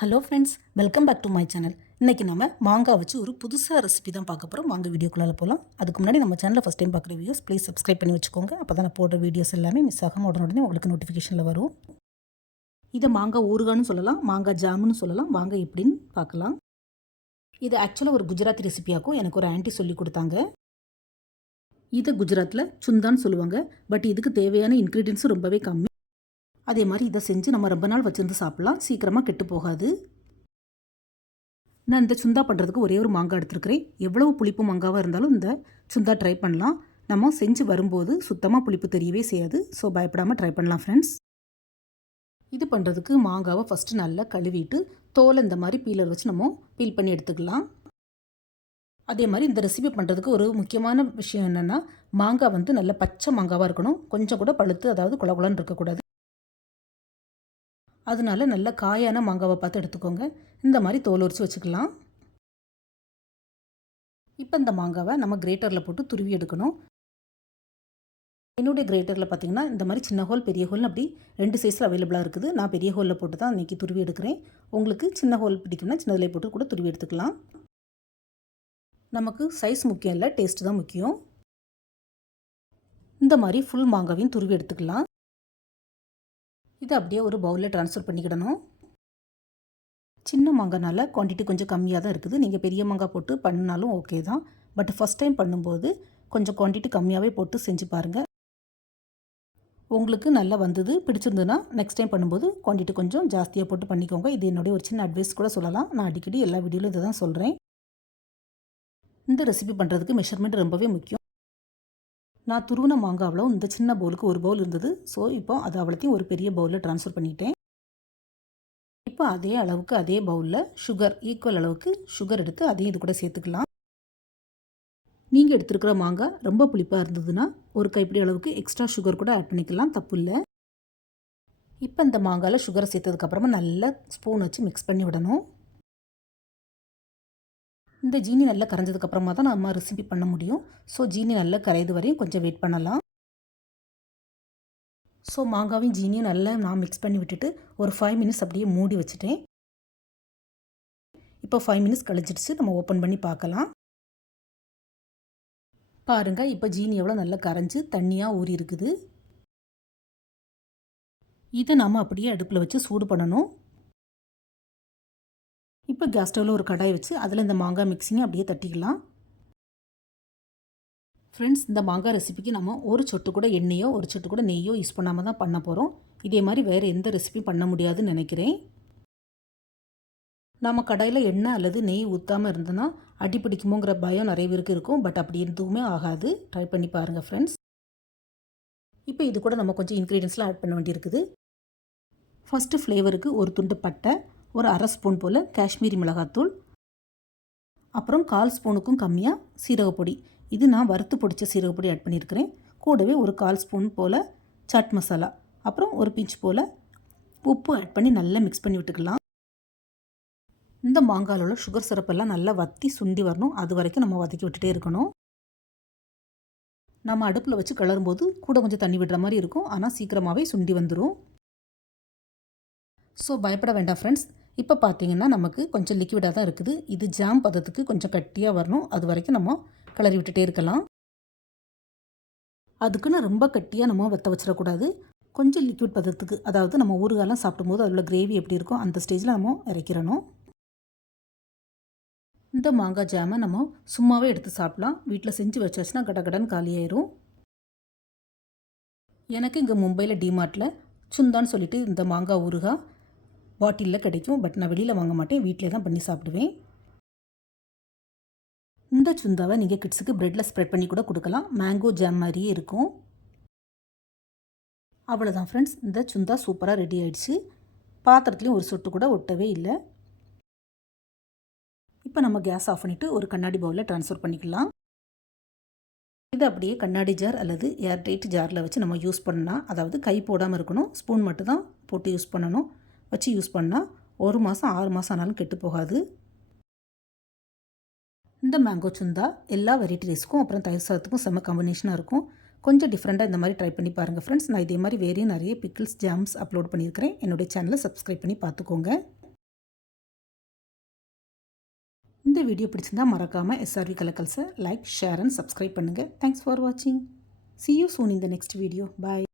Hello friends, welcome back to my channel. இன்றைக்கி நம்ம மாங்காய் வச்சு ஒரு புதுசாக ரெசிபி தான் பார்க்க போகிறோம். வாங்க வீடியோக்குள்ளே போகலாம். அதுக்கு முன்னாடி நம்ம சேனலில் ஃபஸ்ட் டைம் பார்க்குற வீடியோஸ் ப்ளீஸ் சப்ஸ்கிரைப் பண்ணி வச்சுக்கோங்க. அப்போ தான் நான் போடுற வீடியோஸ் எல்லாமே மிஸ் ஆகாமல் உடனே உங்களுக்கு நோட்டிஃபிகேஷனில் வரும். இதை மாங்காய் ஊறுகான்னு சொல்லலாம், மாங்காய் ஜாமுன்னு சொல்லலாம். வாங்க எப்படின்னு பார்க்கலாம். இது ஆக்சுவலாக ஒரு குஜராத்தி ரெசிபியாக்கும் எனக்கு ஒரு ஆன்ட்டி சொல்லி கொடுத்தாங்க. இதை குஜராத்தில் சுந்தான்னு சொல்லுவாங்க. பட் இதுக்கு தேவையான இன்க்ரீடியன்ஸும் ரொம்பவே கம்மி. அதே மாதிரி இதை செஞ்சு நம்ம ரொம்ப நாள் வச்சுருந்து சாப்பிட்லாம், சீக்கிரமாக கெட்டு போகாது. நான் இந்த சுந்தா பண்ணுறதுக்கு ஒரே ஒரு மாங்காய் எடுத்துருக்கிறேன். எவ்வளவு புளிப்பு மாங்காவாக இருந்தாலும் இந்த சுந்தா ட்ரை பண்ணலாம். நம்ம செஞ்சு வரும்போது சுத்தமாக புளிப்பு தெரியவே செய்யாது. ஸோ பயப்படாமல் ட்ரை பண்ணலாம் ஃப்ரெண்ட்ஸ். இது பண்ணுறதுக்கு மாங்காவை ஃபஸ்ட்டு நல்லா கழுவிட்டு தோலை இந்த மாதிரி பீலர் வச்சு நம்ம பீல் பண்ணி எடுத்துக்கலாம். அதே மாதிரி இந்த ரெசிபி பண்ணுறதுக்கு ஒரு முக்கியமான விஷயம் என்னென்னா, மாங்காய் வந்து நல்ல பச்சை மாங்காவாக இருக்கணும். கொஞ்சம் கூட பழுத்து, அதாவது குளகுளன்னு இருக்கக்கூடாது. அதனால நல்ல காயான மாங்காவை பார்த்து எடுத்துக்கோங்க. இந்த மாதிரி தோல் உரித்து வச்சுக்கலாம். இப்போ இந்த மாங்காவை நம்ம கிரேட்டரில் போட்டு துருவி எடுக்கணும். என்னுடைய கிரேட்டரில் பார்த்திங்கன்னா இந்த மாதிரி சின்ன ஹோல் பெரிய ஹோல்னு அப்படி 2 சைஸில் அவைலபிளாக இருக்குது. நான் பெரிய ஹோலில் போட்டு தான் இன்றைக்கி துருவி எடுக்கிறேன். உங்களுக்கு சின்ன ஹோல் பிடிக்கும்னா சின்னதில் போட்டு கூட துருவி எடுத்துக்கலாம். நமக்கு சைஸ் முக்கியம் இல்லை, டேஸ்ட்டு தான் முக்கியம். இந்த மாதிரி ஃபுல் மாங்காவையும் துருவி எடுத்துக்கலாம். இதை அப்படியே ஒரு பவுலில் ட்ரான்ஸ்ஃபர் பண்ணிக்கிடணும். சின்ன மாங்காய்னால குவான்டிட்டி கொஞ்சம் கம்மியாக தான் இருக்குது. நீங்கள் பெரிய மாங்காய் போட்டு பண்ணினாலும் ஓகே தான். பட் ஃபஸ்ட் டைம் பண்ணும்போது கொஞ்சம் குவான்டிட்டி கம்மியாகவே போட்டு செஞ்சு பாருங்கள். உங்களுக்கு நல்லா வந்தது பிடிச்சிருந்ததுன்னா நெக்ஸ்ட் டைம் பண்ணும்போது குவான்டிட்டி கொஞ்சம் ஜாஸ்தியாக போட்டு பண்ணிக்கோங்க. இது என்னுடைய ஒரு சின்ன அட்வைஸ் கூட சொல்லலாம். நான் அடிக்கடி எல்லா வீடியோவிலும் இதை தான் சொல்கிறேன். இந்த ரெசிபி பண்ணுறதுக்கு மெஷர்மெண்ட் ரொம்பவே முக்கியம். நான் துருவின மாங்காய் அவ்வளோ இந்த சின்ன பவுலுக்கு ஒரு பவுல் இருந்தது. ஸோ இப்போ அது அவ்வளோத்தையும் ஒரு பெரிய பவுலில் ட்ரான்ஸ்ஃபர் பண்ணிட்டேன். இப்போ அதே அளவுக்கு அதே பவுலில் சுகர் ஈக்குவல் அளவுக்கு சுகர் எடுத்து அதையும் இது கூட சேர்த்துக்கலாம். நீங்கள் எடுத்துருக்கிற மாங்காய் ரொம்ப புளிப்பாக இருந்ததுன்னா ஒரு கைப்பிடி அளவுக்கு எக்ஸ்ட்ரா சுகர் கூட ஆட் பண்ணிக்கலாம், தப்பு இல்லை. இப்போ இந்த மாங்காயில் சுகரை சேர்த்ததுக்கப்புறமா நல்லா ஸ்பூன் வச்சு மிக்ஸ் பண்ணி விடணும். இந்த ஜீனி நல்லா கரைஞ்சதுக்கப்புறமா தான் நம்ம ரெசிபி பண்ண முடியும். ஸோ ஜீனி நல்லா கரையுது வரையும் கொஞ்சம் வெயிட் பண்ணலாம். ஸோ மாங்காவையும் ஜீனியும் நல்லா நான் மிக்ஸ் பண்ணி விட்டுட்டு ஒரு 5 மினிட்ஸ் அப்படியே மூடி வச்சுட்டேன். இப்போ 5 மினிட்ஸ் கழிச்சிடுச்சு. நம்ம ஓப்பன் பண்ணி பார்க்கலாம். பாருங்கள், இப்போ ஜீனி எவ்வளோ நல்லா கரைஞ்சி தண்ணியாக ஊறி இருக்குது. இதை நம்ம அப்படியே அடுப்பில் வச்சு சூடு பண்ணணும். இப்போ கேஸ் ஸ்டவ்வில் ஒரு கடாய் வச்சு அதில் இந்த மாங்காய் மிக்ஸிங்கை அப்படியே தட்டிக்கலாம். ஃப்ரெண்ட்ஸ், இந்த மாங்காய் ரெசிபிக்கு நம்ம ஒரு சொட்டு கூட எண்ணெயோ ஒரு சொட்டு கூட நெய்யோ யூஸ் பண்ணாமல் தான் பண்ண போகிறோம். இதே மாதிரி வேறு எந்த ரெசிபியும் பண்ண முடியாதுன்னு நினைக்கிறேன். நம்ம கடாயில் எண்ணெய் அல்லது நெய் ஊற்றாமல் இருந்தோன்னா அடிப்பிடிக்குமோங்கிற பயம் நிறைய பேருக்கு இருக்கும். பட் அப்படி எதுவுமே ஆகாது. ட்ரை பண்ணி பாருங்கள் ஃப்ரெண்ட்ஸ். இப்போ இது கூட நம்ம கொஞ்சம் இன்க்ரீடியன்ஸ்லாம் ஆட் பண்ண வேண்டியிருக்குது. ஃபஸ்ட்டு ஃப்ளேவருக்கு ஒரு துண்டு பட்டை, ஒரு அரை ஸ்பூன் போல் காஷ்மீரி மிளகாத்தூள், அப்புறம் 1/4 ஸ்பூனுக்கும் கம்மியாக சீரகப்பொடி. இது நான் வறுத்து பொடித்த சீரகப்பொடி ஆட் பண்ணியிருக்கிறேன். கூடவே ஒரு 1/4 ஸ்பூன் போல் சாட் மசாலா, அப்புறம் ஒரு பிஞ்ச் போல் உப்பு ஆட் பண்ணி நல்லா மிக்ஸ் பண்ணி விட்டுக்கலாம். இந்த மாங்காயில் உள்ள சுகர் சிரப்பெல்லாம் நல்லா வற்றி சுண்டி வரணும். அது வரைக்கும் நம்ம வதக்கி விட்டுட்டே இருக்கணும். நம்ம அடுப்பில் வச்சு கிளறும்போது கூட கொஞ்சம் தண்ணி விடுற மாதிரி இருக்கும். ஆனால் சீக்கிரமாகவே சுண்டி வந்துடும். ஸோ பயப்பட வேண்டாம் ஃப்ரெண்ட்ஸ். இப்போ பார்த்தீங்கன்னா நமக்கு கொஞ்சம் லிக்விடாக தான் இருக்குது. இது ஜாம் பதத்துக்கு கொஞ்சம் கட்டியாக வரணும். அது வரைக்கும் நம்ம கிளறி விட்டுட்டே இருக்கலாம். அதுக்குன்னு ரொம்ப கட்டியாக நம்ம வற்ற வச்சிடக்கூடாது. கொஞ்சம் லிக்விட் பதத்துக்கு, அதாவது நம்ம ஊறுகாலாம் சாப்பிடும்போது அதில் கிரேவி எப்படி இருக்கும் அந்த ஸ்டேஜில் நம்ம இறக்கிடணும். இந்த மாங்காய் ஜாமை நம்ம சும்மாவே எடுத்து சாப்பிட்லாம். வீட்டில் செஞ்சு வச்சாச்சுன்னா கடகடன்னு காலியாயிரும். எனக்கு இங்கே மும்பையில் டிமார்ட்டில் சுந்தான்னு சொல்லிட்டு இந்த மாங்காய் ஊறுகாய் பாட்டிலில் கிடைக்கும். பட் நான் வெளியில் வாங்க மாட்டேன், வீட்டிலே தான் பண்ணி சாப்பிடுவேன். இந்த சுந்தாவை நீங்கள் கிட்ஸுக்கு ப்ரெட்டில் ஸ்ப்ரெட் பண்ணி கூட கொடுக்கலாம். மேங்கோ ஜாம் மாதிரியே இருக்கும். அவ்வளோதான் ஃப்ரெண்ட்ஸ், இந்த சுந்தா சூப்பராக ரெடி ஆகிடுச்சு. பாத்திரத்துலேயும் ஒரு சொட்டு கூட ஒட்டவே இல்லை. இப்போ நம்ம கேஸ் ஆஃப் பண்ணிவிட்டு ஒரு கண்ணாடி பவுலில் ட்ரான்ஸ்ஃபர் பண்ணிக்கலாம். இது அப்படியே கண்ணாடி ஜார் அல்லது ஏர்டைட் ஜாரில் வச்சு நம்ம யூஸ் பண்ணால், அதாவது கை போடாமல் இருக்கணும், ஸ்பூன் மட்டும் தான் போட்டு யூஸ் பண்ணணும். வச்சு யூஸ் பண்ணால் 1 மாதம் 6 மாதம் ஆனாலும் கெட்டு போகாது. இந்த மேங்கோ சுந்தா எல்லா வெரைட்டி ரைஸ்க்கும் அப்புறம் தயிர் சாதத்துக்கும் செம்ம காம்பினேஷனாக இருக்கும். கொஞ்சம் டிஃப்ரெண்ட்டாக இந்த மாதிரி ட்ரை பண்ணி பாருங்கள் ஃப்ரெண்ட்ஸ். நான் இதே மாதிரி வேறையும் நிறைய பிக்கிள்ஸ் ஜாம்ஸ் அப்லோட் பண்ணியிருக்கிறேன். என்னுடைய சேனலை சப்ஸ்கிரைப் பண்ணி பார்த்துக்கோங்க. இந்த வீடியோ பிடிச்சிருந்தா மறக்காமல் எஸ்ஆர்வி கலக்கல்ஸை லைக், ஷேர் அண்ட் சப்ஸ்கிரைப் பண்ணுங்கள். தேங்க்ஸ் ஃபார் வாட்சிங். See you soon in the next video. Bye.